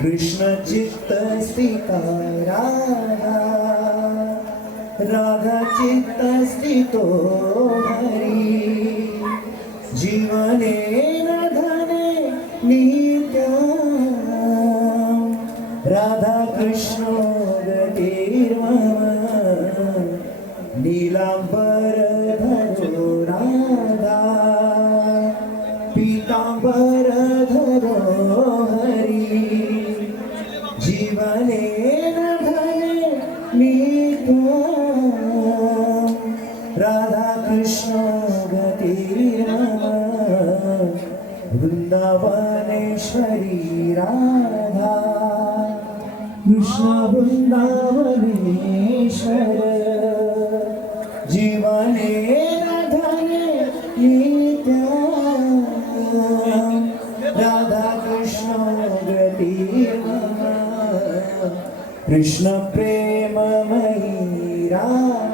कृष्ण चित्त स्थिता राधा, राधा चित्त स्थितो हरी, जीवने न धने नित्यं, राधा कृष्णो गतिर्मम, नीलांबरधरो राधा, पीतांबरधरो हरी, जीवने न धने नित्यं, राधा कृष्ण गतिर्मम, वृंदावनेश्वरी राधा, कृष्ण वृंदावनेश्वर, जीवने न धने नित्यं, राधा कृष्ण गतिर्मम, कृष्ण प्रेममयी राधा।